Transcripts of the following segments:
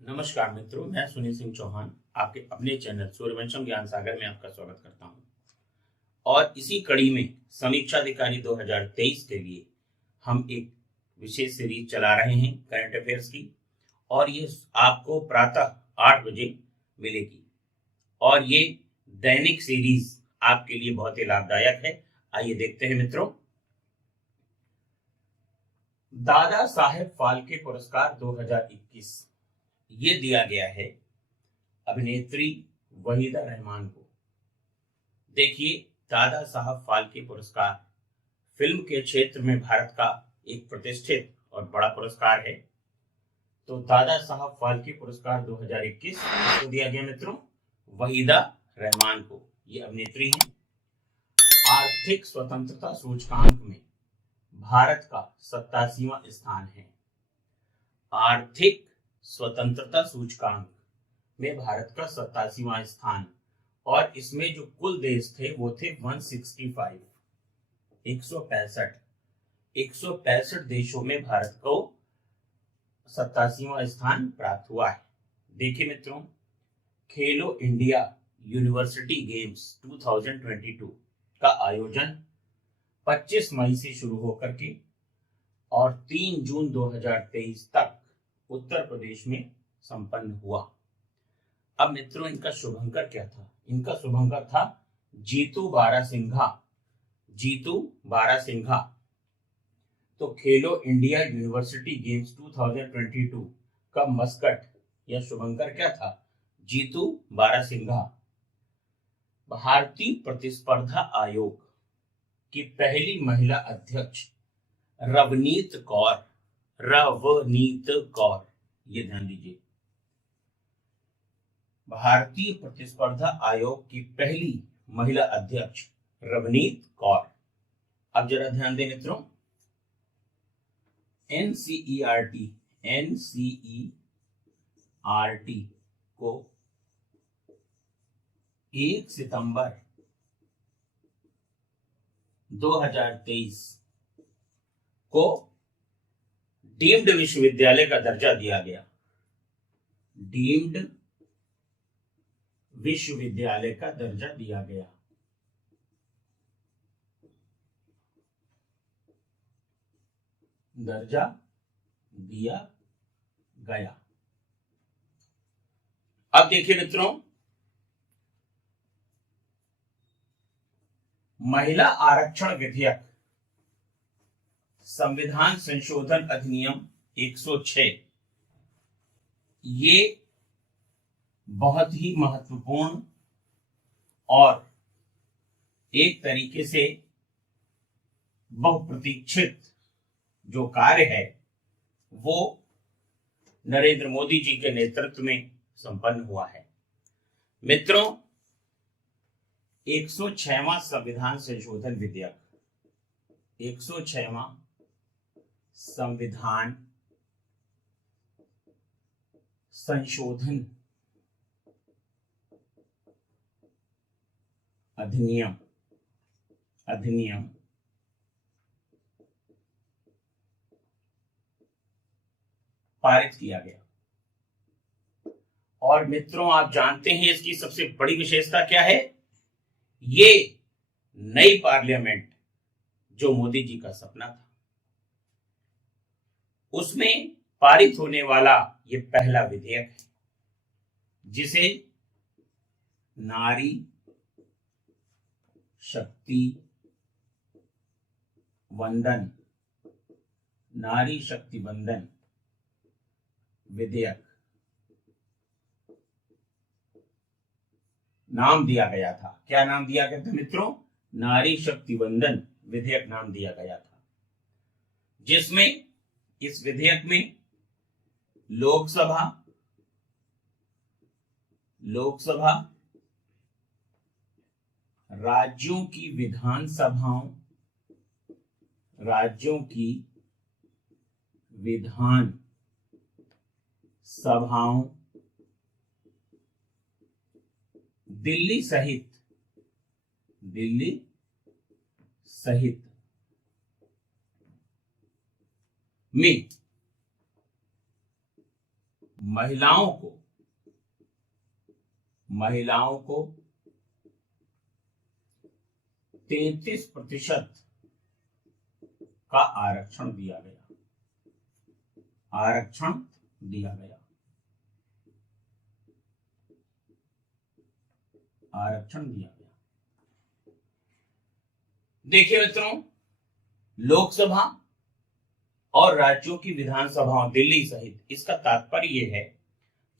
नमस्कार मित्रों, मैं सुनील सिंह चौहान आपके अपने चैनल सूर्यवंशम ज्ञान सागर में आपका स्वागत करता हूं। और इसी कड़ी में समीक्षा अधिकारी 2023 के लिए हम एक विशेष सीरीज चला रहे हैं करंट अफेयर्स की, और ये आपको प्रातः 8 बजे मिलेगी। और ये दैनिक सीरीज आपके लिए बहुत ही लाभदायक है। आइए देखते हैं मित्रों। दादा साहेब फाल्के पुरस्कार 2021 ये दिया गया है अभिनेत्री वहीदा रहमान को। देखिए, दादा साहब फाल्के पुरस्कार फिल्म के क्षेत्र में भारत का एक प्रतिष्ठित और बड़ा पुरस्कार है। तो दादा साहब फाल्के पुरस्कार 2021 को दिया गया मित्रों वहीदा रहमान को। ये अभिनेत्री हैं। आर्थिक स्वतंत्रता सूचकांक में भारत का 87वां स्थान है। आर्थिक स्वतंत्रता सूचकांक में भारत का 87वां स्थान, और इसमें जो कुल देश थे वो थे 165, 165 देशों में भारत को 87वां स्थान प्राप्त हुआ है। देखिए मित्रों, खेलो इंडिया यूनिवर्सिटी गेम्स 2022 का आयोजन 25 मई से शुरू होकर के और 3 जून 2023 तक उत्तर प्रदेश में संपन्न हुआ। अब मित्रों, इनका शुभंकर क्या था? इनका शुभंकर था जीतू बारासिंघा। जीतू बारासिंघा। तो खेलो इंडिया यूनिवर्सिटी गेम्स 2022 का मस्कट या शुभंकर क्या था? जीतू बारासिंघा। भारतीय प्रतिस्पर्धा आयोग की पहली महिला अध्यक्ष रवनीत कौर। रवनीत कौर, ये ध्यान दीजिए। भारतीय प्रतिस्पर्धा आयोग की पहली महिला अध्यक्ष रवनीत कौर। अब जरा ध्यान दें मित्रों, एनसीईआरटी को 1 सितंबर 2023 को डीम्ड विश्वविद्यालय का दर्जा दिया गया। डीम्ड विश्वविद्यालय का दर्जा दिया गया। दर्जा दिया गया। अब देखिए मित्रों, महिला आरक्षण विधेयक संविधान संशोधन अधिनियम 106 ये बहुत ही महत्वपूर्ण और एक तरीके से बहुप्रतीक्षित जो कार्य है वो नरेंद्र मोदी जी के नेतृत्व में संपन्न हुआ है। मित्रों, 106वां संविधान संशोधन विधेयक, 106वां संविधान संशोधन अधिनियम पारित किया गया। और मित्रों, आप जानते हैं इसकी सबसे बड़ी विशेषता क्या है? ये नई पार्लियामेंट जो मोदी जी का सपना था, उसमें पारित होने वाला ये पहला विधेयक है जिसे नारी शक्ति वंदन विधेयक नाम दिया गया था। क्या नाम दिया गया था मित्रों? नारी शक्ति वंदन विधेयक नाम दिया गया था, जिसमें इस विधेयक में लोकसभा, राज्यों की विधान सभाओं, दिल्ली सहित में महिलाओं को 33% का आरक्षण दिया गया। देखिए मित्रों, लोकसभा और राज्यों की विधानसभाओं दिल्ली सहित, इसका तात्पर्य यह है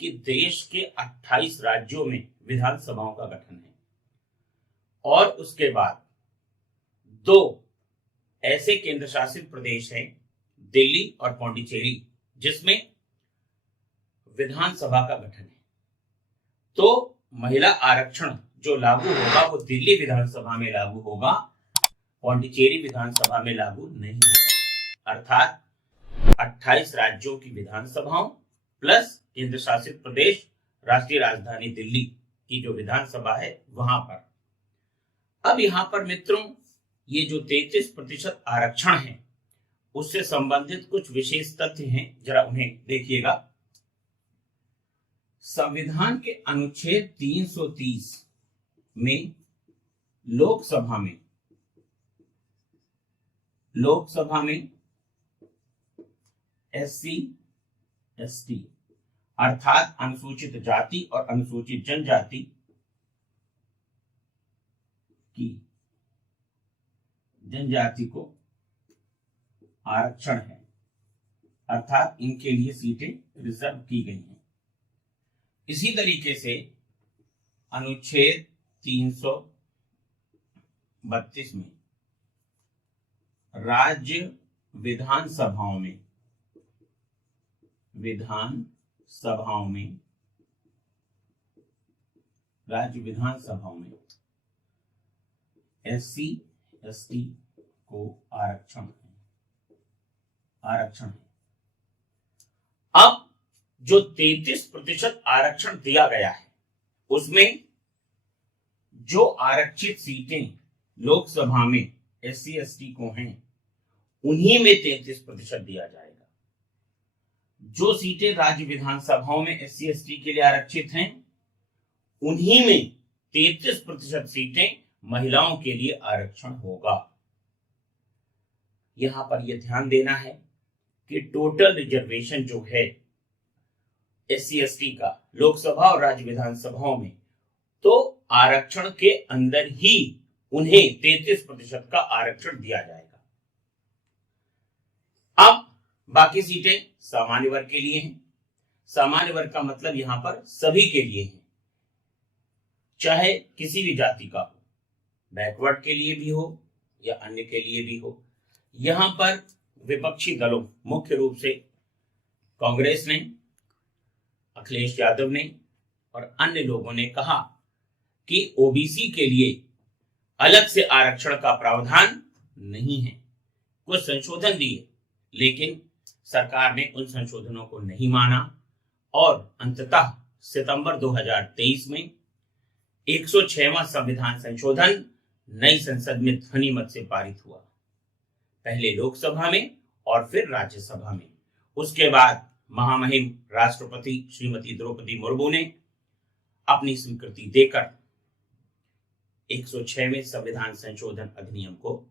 कि देश के 28 राज्यों में विधानसभाओं का गठन है और उसके बाद 2 ऐसे केंद्र शासित प्रदेश हैं, दिल्ली और पौंडीचेरी, जिसमें विधानसभा का गठन है। तो महिला आरक्षण जो लागू होगा वो दिल्ली विधानसभा में लागू होगा, पौंडीचेरी विधानसभा में लागू नहीं होगा। अर्थात 28 राज्यों की विधानसभाओं प्लस केंद्र शासित प्रदेश, राष्ट्रीय राजधानी दिल्ली की जो विधानसभा है वहां पर। अब यहां पर मित्रों, ये जो 33% आरक्षण है उससे संबंधित कुछ विशेष तथ्य हैं, जरा उन्हें देखिएगा। संविधान के अनुच्छेद 330 में लोकसभा में SC ST अर्थात अनुसूचित जाति और अनुसूचित जनजाति को आरक्षण है, अर्थात इनके लिए सीटें रिजर्व की गई हैं। इसी तरीके से अनुच्छेद 332 में राज्य विधानसभाओं में SC ST को आरक्षण है। अब जो 33% आरक्षण दिया गया है उसमें जो आरक्षित सीटें लोकसभा में SC ST को हैं उन्हीं में 33% दिया जाएगा। जो सीटें राज्य विधानसभाओं में SC ST के लिए आरक्षित हैं उन्हीं में 33% सीटें महिलाओं के लिए आरक्षण होगा। यहां पर यह ध्यान देना है कि टोटल रिजर्वेशन जो है SC ST का लोकसभा और राज्य विधानसभाओं में, तो आरक्षण के अंदर ही उन्हें 33% का आरक्षण दिया जाएगा। अब बाकी सीटें सामान्य वर्ग के लिए हैं। सामान्य वर्ग का मतलब यहां पर सभी के लिए है, चाहे किसी भी जाति का हो, बैकवर्ड के लिए भी हो या अन्य के लिए भी हो। यहां पर विपक्षी दलों, मुख्य रूप से कांग्रेस ने, अखिलेश यादव ने और अन्य लोगों ने कहा कि ओबीसी के लिए अलग से आरक्षण का प्रावधान नहीं है। कुछ संशोधन दिए, लेकिन सरकार ने उन संशोधनों को नहीं माना और अंततः सितंबर 2023 में 106वां संविधान संशोधन नई संसद में ध्वनि मत से पारित हुआ, पहले लोकसभा में और फिर राज्यसभा में। उसके बाद महामहिम राष्ट्रपति श्रीमती द्रौपदी मुर्मू ने अपनी स्वीकृति देकर 106वें संविधान संशोधन अधिनियम को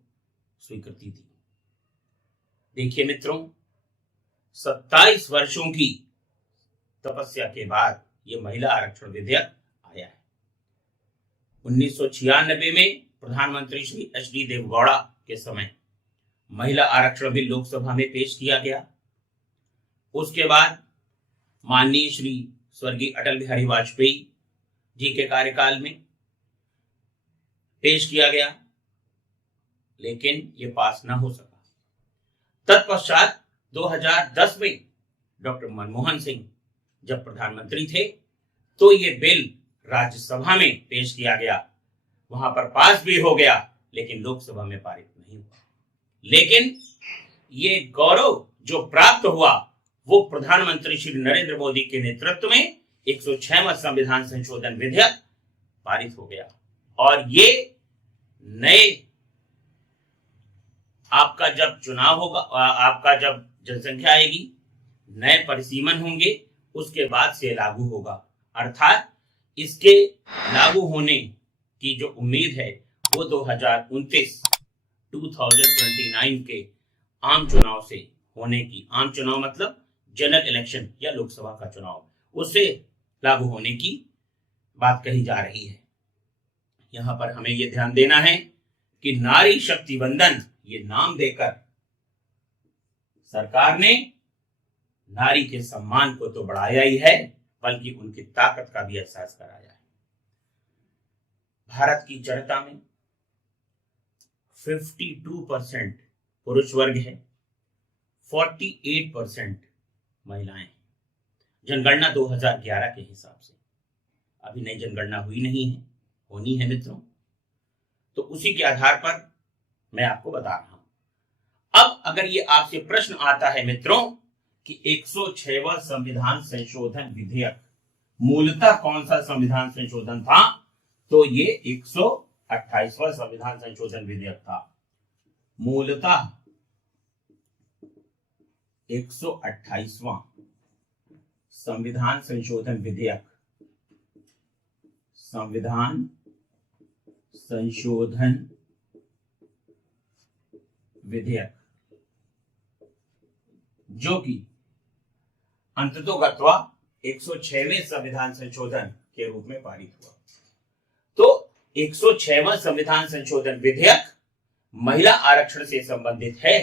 स्वीकृति दी। देखिए मित्रों, 27 वर्षों की तपस्या के बाद यह महिला आरक्षण विधेयक आया है। 1996 में प्रधानमंत्री श्री HD देवगौड़ा के समय महिला आरक्षण बिल लोकसभा में पेश किया गया। उसके बाद माननीय श्री स्वर्गीय अटल बिहारी वाजपेयी जी के कार्यकाल में पेश किया गया, लेकिन ये पास न हो सका। तत्पश्चात 2010 में डॉक्टर मनमोहन सिंह जब प्रधानमंत्री थे तो ये बिल राज्यसभा में पेश किया गया, वहां पर पास भी हो गया, लेकिन लोकसभा में पारित नहीं हुआ। लेकिन ये गौरव जो प्राप्त हुआ वो प्रधानमंत्री श्री नरेंद्र मोदी के नेतृत्व में 106वां संविधान संशोधन विधेयक पारित हो गया। और ये नए, आपका जब चुनाव होगा, आपका जब जनसंख्या आएगी, नए परिसीमन होंगे उसके बाद से लागू होगा, अर्थात इसके लागू होने की जो उम्मीद है वो 2029 के आम चुनाव से होने की, आम चुनाव मतलब जनरल इलेक्शन या लोकसभा का चुनाव, उससे लागू होने की बात कही जा रही है। यहां पर हमें यह ध्यान देना है कि नारी शक्ति वंदन ये नाम देकर सरकार ने नारी के सम्मान को तो बढ़ाया ही है, बल्कि उनकी ताकत का भी एहसास कराया है। भारत की जनता में 52% पुरुष वर्ग है, 48% महिलाएं। जनगणना 2011 के हिसाब से, अभी नई जनगणना हुई नहीं है, होनी है मित्रों, तो उसी के आधार पर मैं आपको बता रहा हूं। अब अगर ये आपसे प्रश्न आता है मित्रों कि 106वां संविधान संशोधन विधेयक मूलतः कौन सा संविधान संशोधन था, तो ये 128वां संविधान संशोधन विधेयक था। मूलतः 128वां संविधान संशोधन विधेयक, संविधान संशोधन विधेयक, जो कि अंततोगत्वा 106वें संविधान संशोधन के रूप में पारित हुआ। तो 106वां संविधान संशोधन विधेयक महिला आरक्षण से संबंधित है,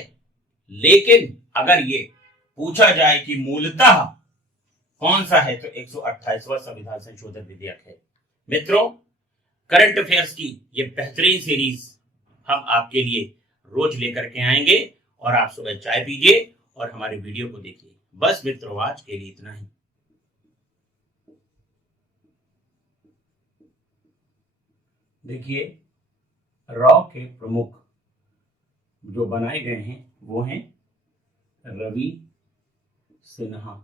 लेकिन अगर ये पूछा जाए कि मूलतः कौन सा है, तो 128वां संविधान संशोधन विधेयक है। मित्रों, करंट अफेयर्स की ये बेहतरीन सीरीज हम आपके लिए रोज लेकर के आएंगे, और आप सुबह चाय पीजिए और हमारे वीडियो को देखिए। बस मित्रों, आज के लिए इतना ही। देखिए, रॉ के प्रमुख जो बनाए गए हैं वो हैं रवि सिन्हा।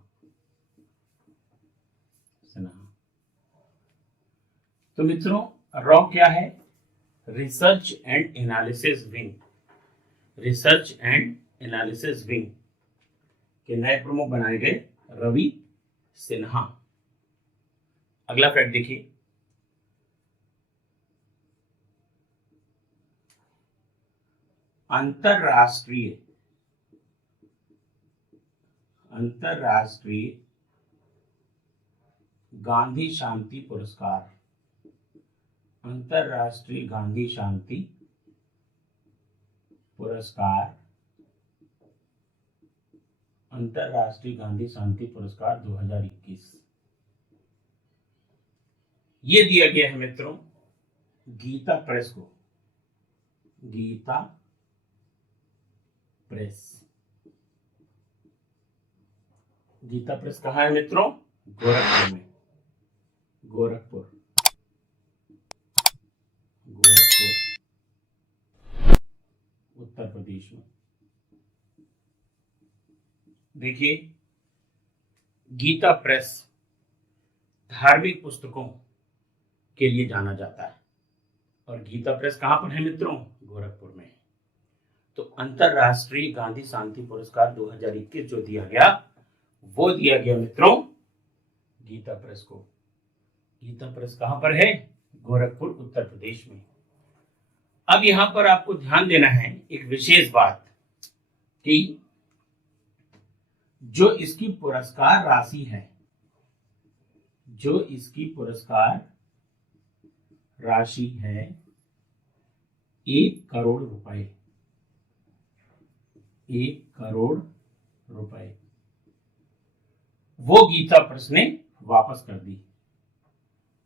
तो मित्रों, रॉ क्या है? Research and analysis wing. Research and analysis wing के नए प्रमुख बनाए गए रवि सिन्हा। अगला फैक्ट देखिए, अंतरराष्ट्रीय गांधी शांति पुरस्कार, अंतरराष्ट्रीय गांधी शांति पुरस्कार, अंतरराष्ट्रीय गांधी शांति पुरस्कार 2021 ये दिया गया है मित्रों गीता प्रेस को। गीता प्रेस, गीता प्रेस कहाँ है मित्रों? गोरखपुर में। गोरखपुर उत्तर प्रदेश में। देखिए, गीता प्रेस धार्मिक पुस्तकों के लिए जाना जाता है, और गीता प्रेस कहां पर है मित्रों? गोरखपुर में। तो अंतरराष्ट्रीय गांधी शांति पुरस्कार 2021 जो दिया गया, वो दिया गया मित्रों गीता प्रेस को। गीता प्रेस कहां पर है? गोरखपुर उत्तर प्रदेश में। अब यहां पर आपको ध्यान देना है एक विशेष बात कि जो इसकी पुरस्कार राशि है, जो इसकी पुरस्कार राशि है 1 करोड़ रुपए। 1 करोड़ रुपए वो गीता प्रेस ने वापस कर दी,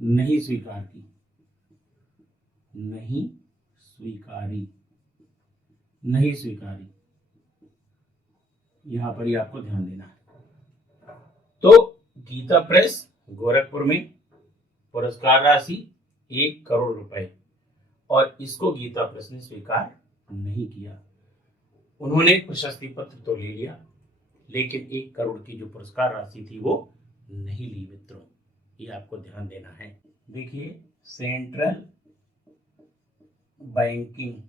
नहीं स्वीकार की, नहीं स्वीकारी। यहां पर ही आपको ध्यान देना है। तो गीता प्रेस गोरखपुर में पुरस्कार राशि 1 करोड़ रुपए, और इसको गीता प्रेस ने स्वीकार नहीं किया। उन्होंने प्रशस्ति पत्र तो ले लिया, लेकिन 1 करोड़ की जो पुरस्कार राशि थी वो नहीं ली मित्रों, ये आपको ध्यान देना है। देखिए, central banking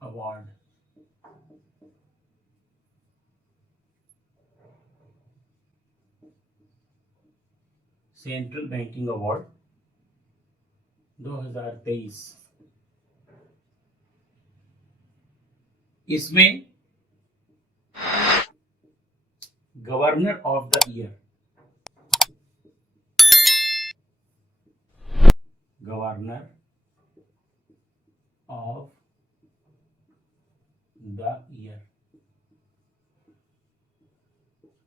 award, central banking award 2023। इसमें governor of the year, governor of the year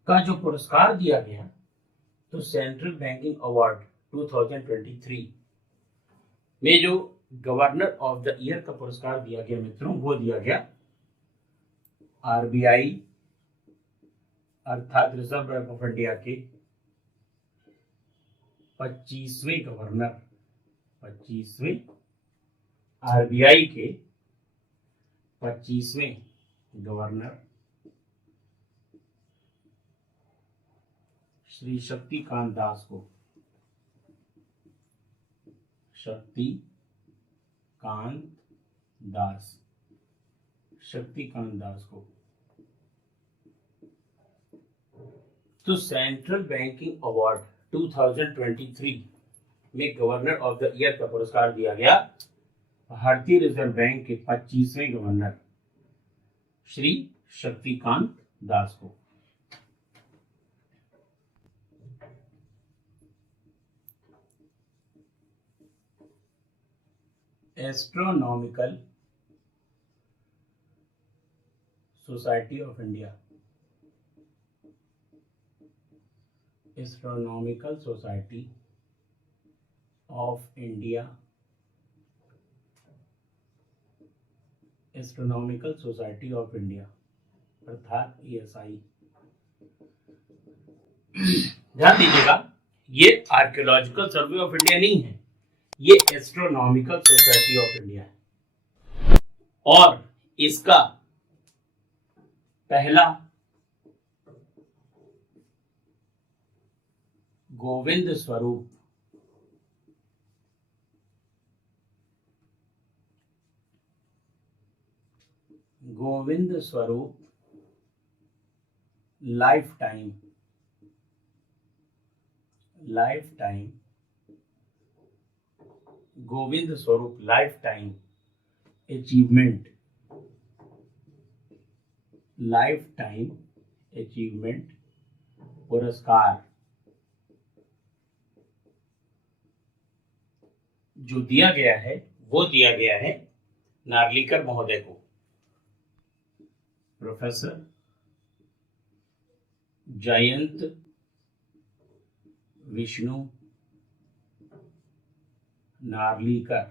का जो पुरस्कार दिया गया, तो सेंट्रल बैंकिंग अवार्ड 2023 में जो गवर्नर ऑफ द ईयर का पुरस्कार दिया गया मित्रों, वो दिया गया आरबीआई अर्थात रिजर्व बैंक ऑफ इंडिया के 25वें गवर्नर, 25वें आरबीआई के 25वें गवर्नर श्री शक्तिकांत दास को, शक्तिकांत दास को। तो सेंट्रल बैंकिंग अवार्ड 2023 में गवर्नर ऑफ द ईयर का पुरस्कार दिया गया भारतीय रिजर्व बैंक के 25वें गवर्नर श्री शक्तिकांत दास को। Astronomical society of India, astronomical society of India, astronomical society of India अर्थात ESI। ध्यान दीजिएगा, ये आर्कियोलॉजिकल सर्वे ऑफ इंडिया नहीं है, ये एस्ट्रोनॉमिकल सोसाइटी ऑफ इंडिया है। और इसका पहला Govind Swarup life time Govind Swarup life time achievement पुरस्कार जो दिया गया है, वो दिया गया है नार्लिकर महोदय को, प्रोफेसर जयंत विष्णु नार्लिकर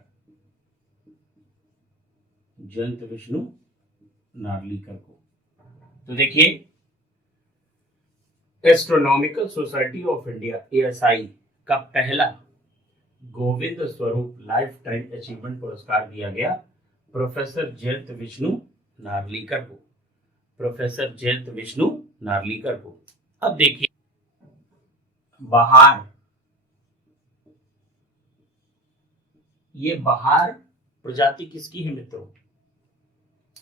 को। तो देखिए, astronomical society of India ASI का पहला Govind Swarup life time achievement पुरस्कार दिया गया प्रोफेसर जयंत विष्णु नार्लिकर को, प्रोफेसर जयंत विष्णु नार्लिकर को। अब देखिए, बहार, ये बहार प्रजाति किसकी है मित्रों?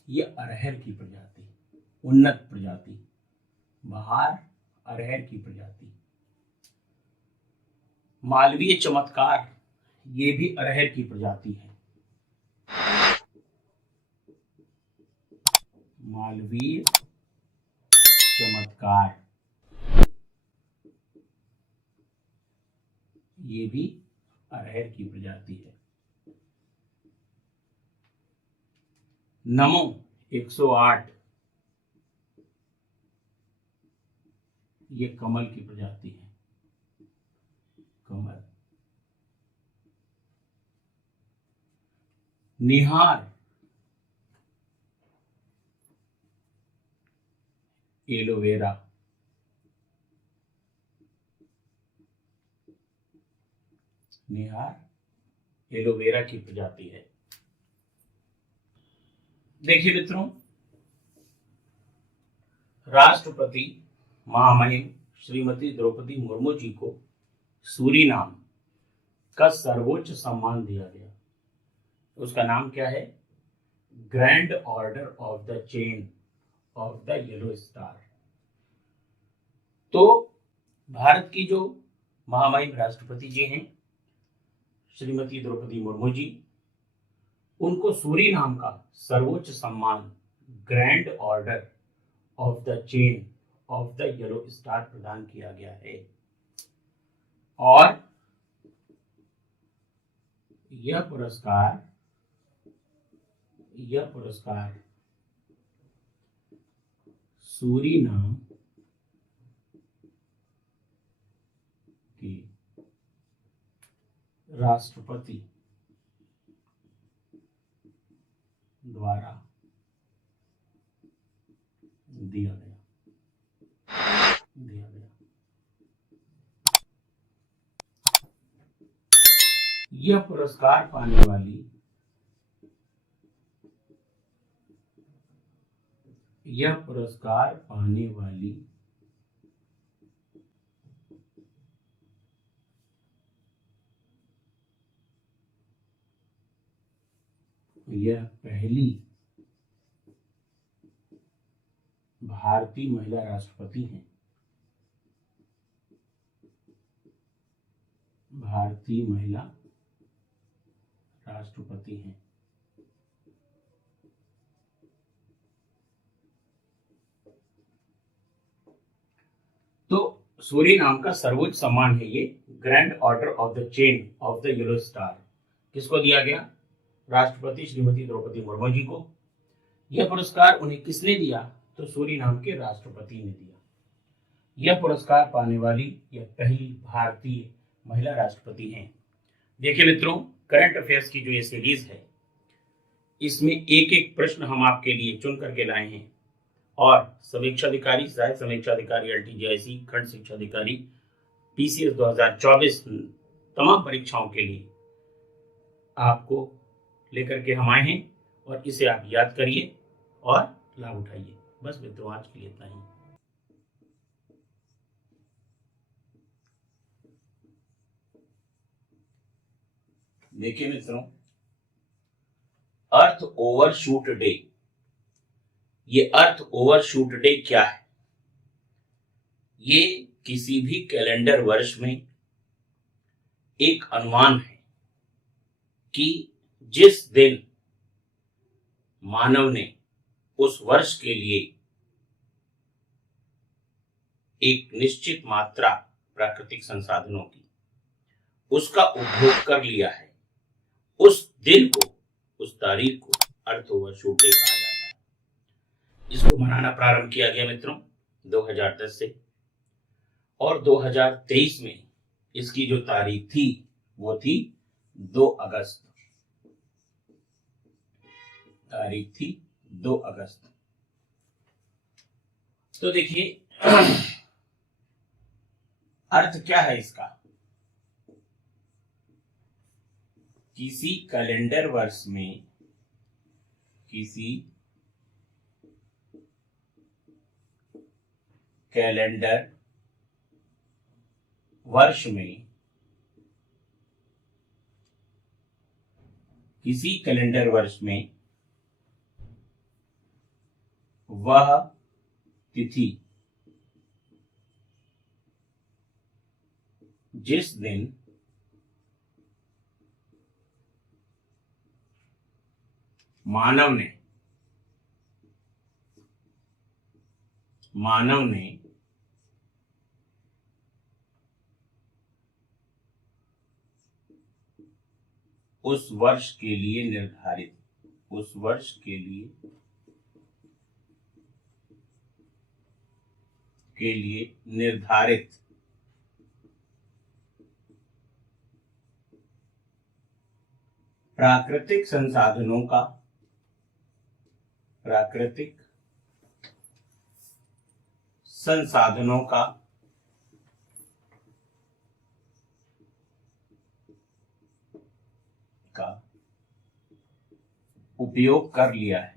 ये अरहर की प्रजाति, उन्नत प्रजाति, बहार अरहर की प्रजाति। मालवीय चमत्कार, ये भी अरहर की प्रजाति है। मालवीय चमत्कार ये भी अरहर की प्रजाति है। नमो 108 ये कमल की प्रजाति है, कमल। निहार एलोवेरा, निहार एलोवेरा की प्रजाति है। देखिए मित्रों, राष्ट्रपति महामहिम श्रीमती द्रौपदी मुर्मू जी को सूरीनाम का सर्वोच्च सम्मान दिया गया। उसका नाम क्या है? Grand order of the chain of the yellow star. तो भारत की जो महामहिम राष्ट्रपति जी हैं श्रीमती द्रौपदी मुर्मू जी, उनको सूरीनाम का सर्वोच्च सम्मान grand order of the chain of the yellow star प्रदान किया गया है। और यह पुरस्कार सूरीनाम के राष्ट्रपति द्वारा दिया गया। यह पुरस्कार पाने वाली यह पहली भारतीय महिला राष्ट्रपति हैं। तो सूरीनाम का सर्वोच्च सम्मान है ये grand order of the chain of the yellow star. किसको दिया गया? राष्ट्रपति श्रीमती द्रौपदी मुर्मू जी को। यह पुरस्कार उन्हें किसने दिया? तो सूरीनाम के राष्ट्रपति ने दिया। यह पुरस्कार पाने वाली यह पहली भारतीय महिला राष्ट्रपति हैं। देखिए मित्रों, करंट अफेयर्स की जो ये सीरीज है, इसमें एक एक प्रश्न हम आपके लिए चुन करके लाए हैं और समीक्षा अधिकारी, सहायक समीक्षा अधिकारी LTJIC, खंड शिक्षा अधिकारी PCS 2024 तमाम परीक्षाओं के लिए आपको लेकर के हम आए हैं और इसे आप याद करिए और लाभ उठाइए। बस मित्रों, आज के लिए इतना ही। देखिए मित्रों, अर्थ ओवरशूट डे। ये अर्थ ओवरशूट डे क्या है? ये किसी भी कैलेंडर वर्ष में एक अनुमान है कि जिस दिन मानव ने उस वर्ष के लिए एक निश्चित मात्रा प्राकृतिक संसाधनों की उसका उपभोग कर लिया है, उस दिन को, उस तारीख को अर्थ ओवरशूट डे कहा जाता है। इसको मनाना प्रारंभ किया गया मित्रों 2010 से और 2023 में इसकी जो तारीख थी वो थी 2 अगस्त। तारीख थी 2 अगस्त। तो देखिए अर्थ क्या है इसका? किसी कैलेंडर वर्ष में, किसी कैलेंडर वर्ष में, किसी कैलेंडर वर्ष में वह तिथि जिस दिन मानव ने उस वर्ष के लिए निर्धारित प्राकृतिक संसाधनों का उपयोग कर लिया है,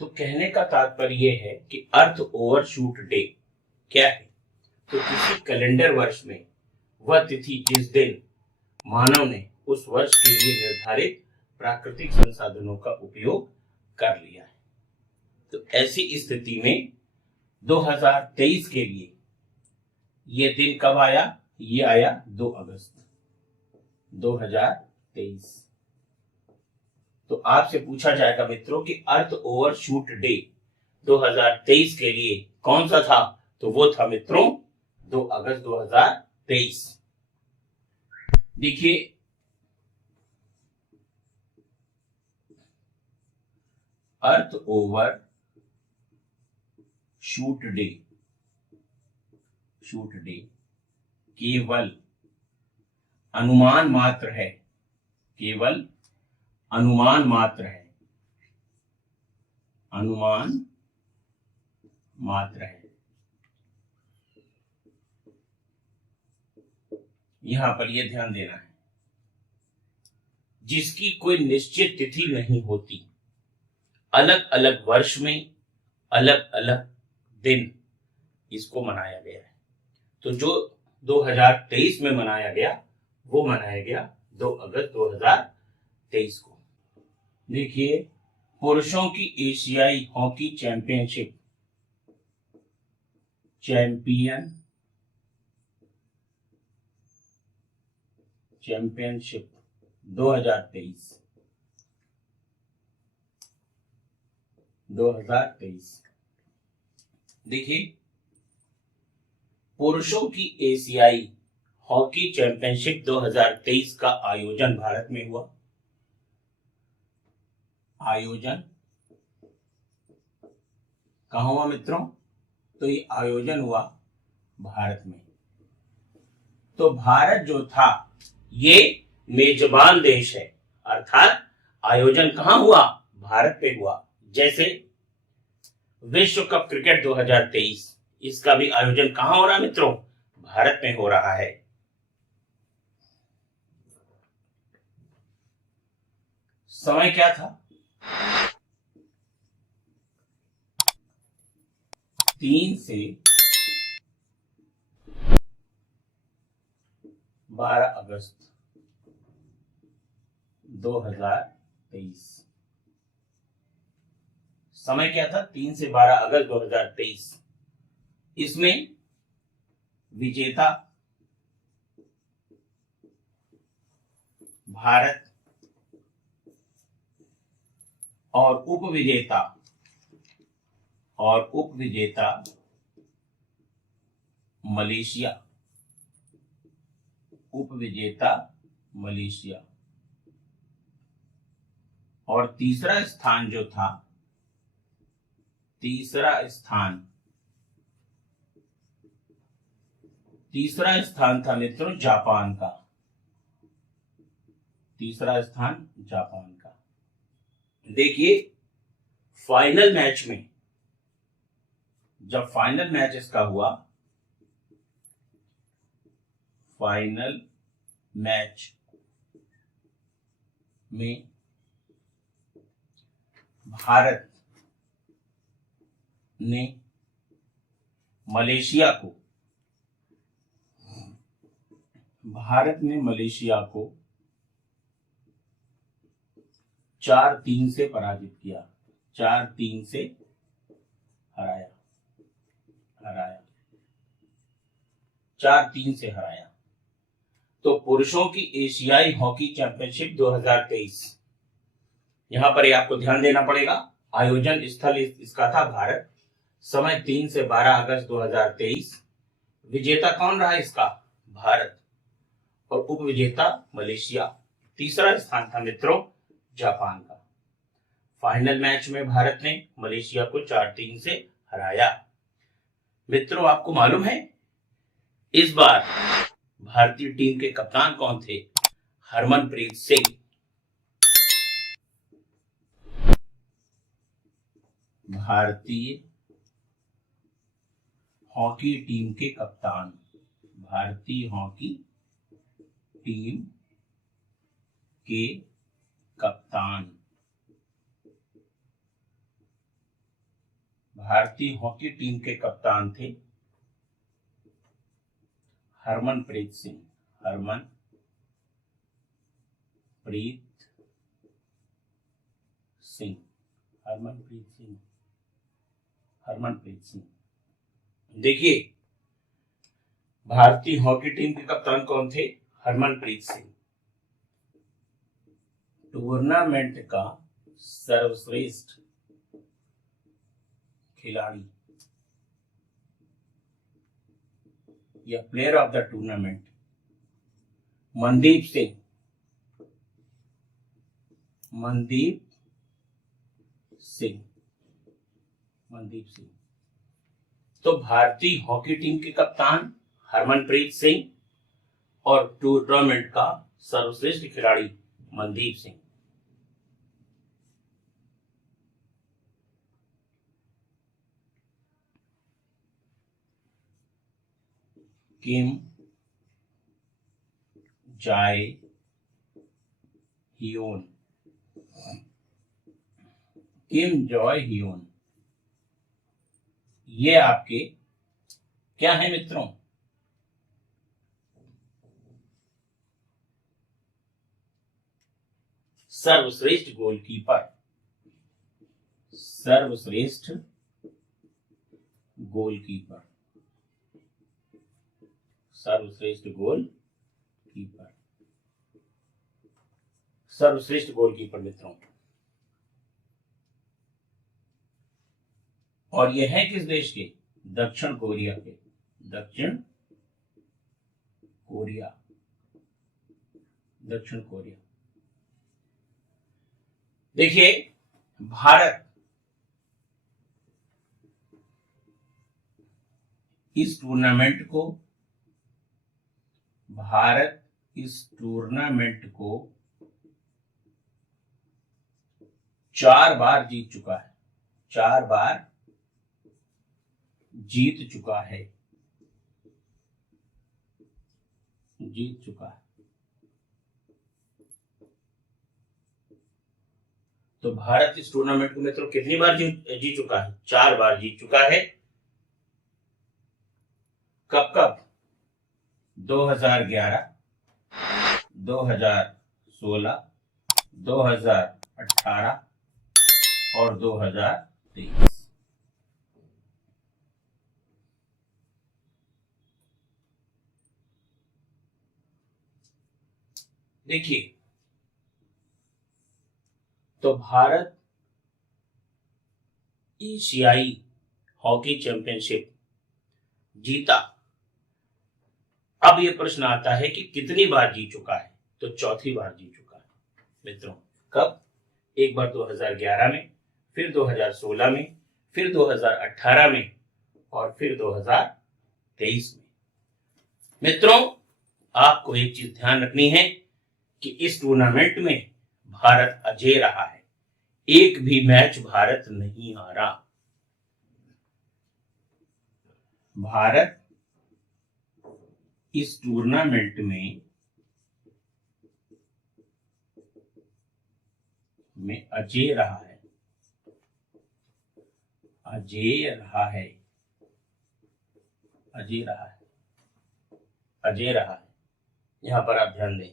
तो कहने का तात्पर्य है कि अर्थ ओवरशूट डे क्या है? तो किसी कैलेंडर वर्ष में वह तिथि जिस दिन मानव ने उस वर्ष के लिए निर्धारित प्राकृतिक संसाधनों का उपयोग कर लिया है। तो ऐसी स्थिति में 2023 के लिए ये दिन कब आया? ये आया 2 अगस्त 2023। तो आपसे पूछा जाएगा मित्रों कि अर्थ ओवरशूट डे 2023 के लिए कौन सा था? तो वो था मित्रों 2 अगस्त 2023। देखिए, अर्थ ओवर शूट डे केवल अनुमान मात्र है, केवल अनुमान मात्र है, अनुमान मात्र है। यहां पर यह ध्यान देना है, जिसकी कोई निश्चित तिथि नहीं होती, अलग अलग वर्ष में अलग अलग दिन इसको मनाया गया है। तो जो 2023 में मनाया गया वो मनाया गया 2 अगस्त 2023 को। देखिए, पुरुषों की एशियाई हॉकी चैंपियनशिप 2023। देखिए, पुरुषों की एशियाई हॉकी चैंपियनशिप 2023 का आयोजन भारत में हुआ। आयोजन कहां हुआ मित्रों? तो ये आयोजन हुआ भारत में। तो भारत जो था ये मेजबान देश है, अर्थात आयोजन कहां हुआ? भारत पे हुआ। जैसे विश्व कप क्रिकेट 2023, इसका भी आयोजन कहां हो रहा है मित्रों? भारत में हो रहा है। समय क्या था? 3 से 12 अगस्त 2023। समय क्या था? 3 से 12 अगस्त 2023। इसमें विजेता भारत और उपविजेता मलेशिया, और तीसरा स्थान था मित्रों जापान का। तीसरा स्थान जापान का। देखिए, फाइनल मैच में, जब फाइनल मैच इसका हुआ, फाइनल मैच में भारत ने मलेशिया को 4-3 से पराजित किया, 4-3 से हराया, 4-3 से हराया। तो पुरुषों की एशियाई हॉकी चैंपियनशिप 2023, यहां पर आपको ध्यान देना पड़ेगा। आयोजन स्थल इसका था भारत। समय 3 से 12 अगस्त 2023। विजेता कौन रहा इसका? भारत, और उपविजेता मलेशिया। तीसरा स्थान था मित्रों जापान का। फाइनल मैच में भारत ने मलेशिया को 4-3 से हराया। मित्रों, आपको मालूम है इस बार भारतीय टीम के कप्तान कौन थे? हरमनप्रीत सिंह। भारतीय हॉकी टीम के कप्तान, भारतीय हॉकी टीम के कप्तान, भारतीय हॉकी टीम के कप्तान थे हरमनप्रीत सिंह। हरमनप्रीत सिंह। हरमनप्रीत सिंह। देखिए, भारतीय हॉकी टीम के कप्तान कौन थे? हरमनप्रीत सिंह। टूर्नामेंट का सर्वश्रेष्ठ खिलाड़ी या player of the tournament Mandeep Singh. तो भारतीय हॉकी टीम के कप्तान हरमनप्रीत सिंह और टूर्नामेंट का सर्वश्रेष्ठ खिलाड़ी मनदीप सिंह। किम जाए हियोन, ये आपके क्या है मित्रों? सर्वश्रेष्ठ गोलकीपर। सर्वश्रेष्ठ गोलकीपर मित्रों। और यह है किस देश के? दक्षिण कोरिया के। दक्षिण कोरिया। देखिए, भारत इस टूर्नामेंट को 4 बार जीत चुका है। 4 बार जीत चुका है। तो भारत इस टूर्नामेंट को मित्रों कितनी बार जीत चुका है? 4 बार जीत चुका है। कब? 2011, 2016, 2018 और 2023। देखिए, तो भारत एशियाई हॉकी चैंपियनशिप जीता। अब यह प्रश्न आता है कि कितनी बार जीत चुका है? तो चौथी बार जीत चुका है मित्रों। कब? एक बार 2011 में, फिर 2016 में, फिर 2018 में और फिर 2023 में। मित्रों, आपको एक चीज ध्यान रखनी है कि इस टूर्नामेंट में भारत अजेय रहा है। एक भी मैच भारत नहीं हारा। भारत इस टूर्नामेंट में अजेय रहा है। यहां पर आप ध्यान दें।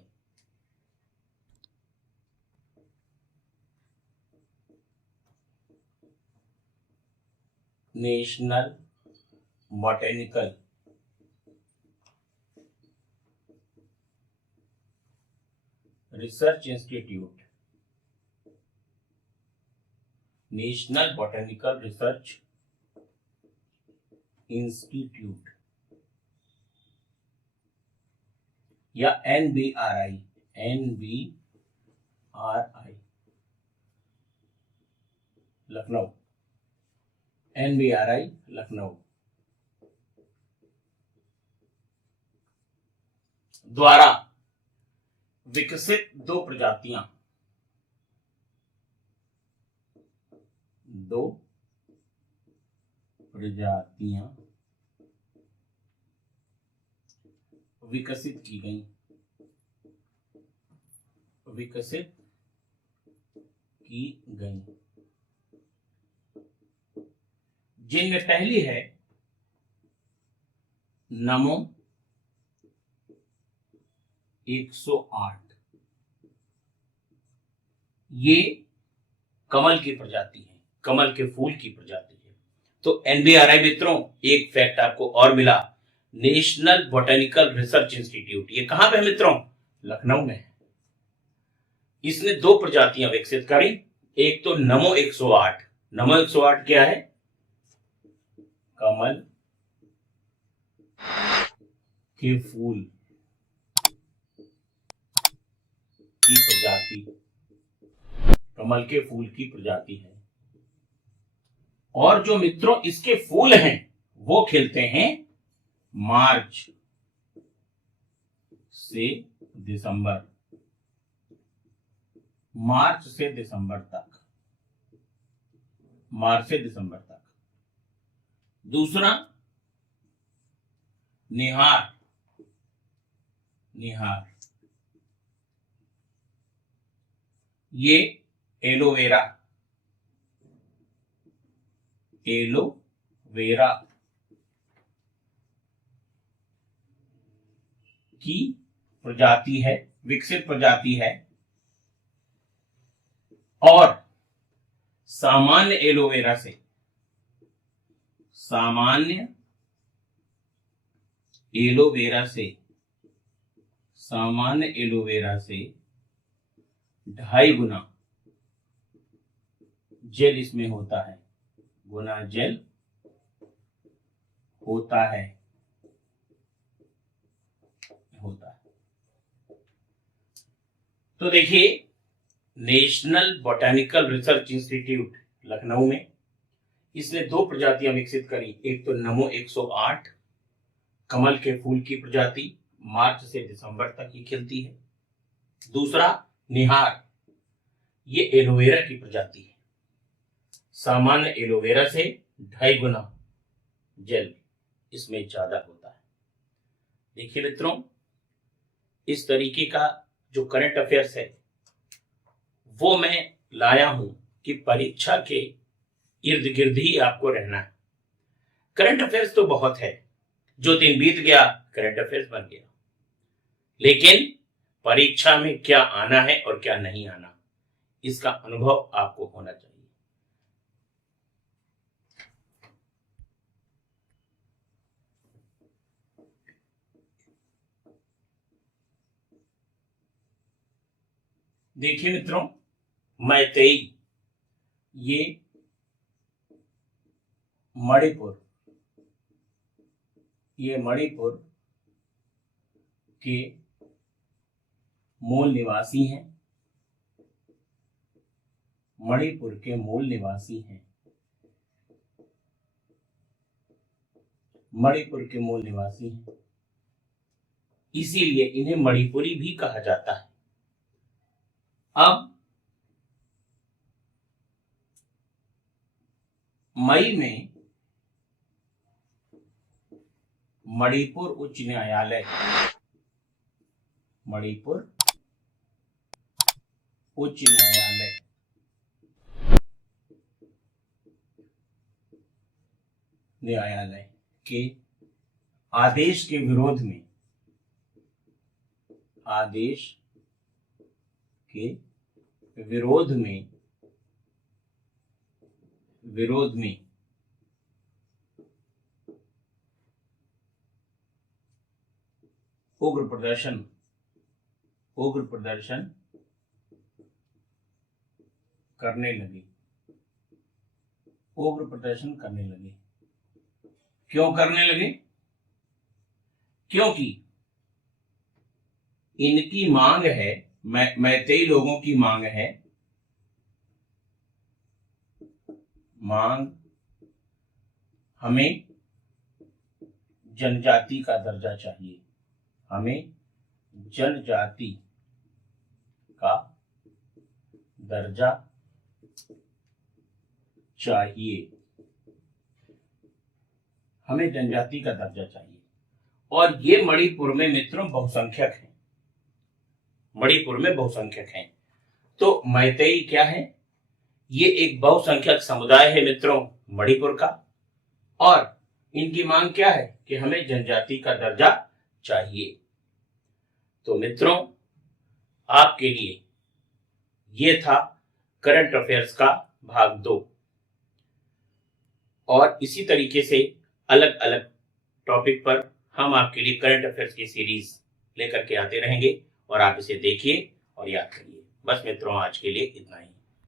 National botanical research institute, national botanical research institute या NBRI लखनऊ, NBRI लखनऊ द्वारा विकसित 2 प्रजातियां विकसित की गई, जिनमें पहली है नमो 108 ये कमल की प्रजाति है, कमल के फूल की प्रजाति है। तो एनबीआरआई मित्रों, एक फैक्ट आपको और मिला, नेशनल बॉटेनिकल रिसर्च इंस्टीट्यूट, ये कहां पे है मित्रों? लखनऊ में है। इसने 2 प्रजातियां विकसित करी, एक तो नमो 108। नमो 108 क्या है? कमल के फूल की प्रजाति, कमल के फूल की प्रजाति है। और जो मित्रों इसके फूल हैं वो खिलते हैं मार्च से दिसंबर, मार्च से दिसंबर तक, मार्च से दिसंबर तक। दूसरा निहार, निहार ये एलोवेरा, एलोवेरा की प्रजाति है, विकसित प्रजाति है। और सामान्य एलोवेरा से, सामान्य एलोवेरा से, सामान्य एलोवेरा से 2.5 गुना जेल इसमें होता है, गुना जेल होता है, होता है। तो देखिए, national botanical research institute Lucknow में इसने 2 प्रजातियां विकसित करी, एक तो नमो 108 कमल के फूल की प्रजाति, मार्च से दिसंबर तक ये खिलती है। दूसरा निहार, ये एलोवेरा की प्रजाति है, सामान्य एलोवेरा से 2.5 गुना जेल इसमें ज्यादा होता है। देखिए मित्रों, इस तरीके का जो करंट अफेयर्स है वो मैं लाया हूं कि परीक्षा के इर्द गिर्द ही आपको रहना है। करंट अफेयर्स तो बहुत है, जो दिन बीत गया करंट अफेयर्स बन गया, लेकिन परीक्षा में क्या आना है और क्या नहीं आना, इसका अनुभव आपको होना चाहिए। देखिए मित्रों, मैतेई ये मणिपुर, ये मणिपुर के मूल निवासी हैं, मणिपुर के मूल निवासी हैं, मणिपुर के मूल निवासी हैं, इसीलिए इन्हें मणिपुरी भी कहा जाता है। अब मई में मणिपुर उच्च न्यायालय, मणिपुर उच्च न्यायालय न्यायालय के आदेश के विरोध में, आदेश के विरोध में, विरोध में उग्र प्रदर्शन, उग्र प्रदर्शन करने लगे, उग्र प्रदर्शन करने लगे। क्यों करने लगे? क्योंकि इनकी मांग है, मैतेई लोगों की मांग है, मांग हमें जनजाति का दर्जा चाहिए, हमें जनजाति का दर्जा चाहिए, हमें जनजाति का दर्जा चाहिए। और ये मणिपुर में मित्रों बहुसंख्यक हैं, मणिपुर में बहुसंख्यक हैं। तो मैतेई क्या है? ये एक बहुसंख्यक समुदाय है मित्रों मणिपुर का, और इनकी मांग क्या है कि हमें जनजाति का दर्जा चाहिए। तो मित्रों, आपके लिए ये था करंट अफेयर्स का भाग 2, और इसी तरीके से अलग अलग टॉपिक पर हम आपके लिए करंट अफेयर्स की सीरीज लेकर के आते रहेंगे, और आप इसे देखिए और याद करिए। बस मित्रों, आज के लिए इतना ही।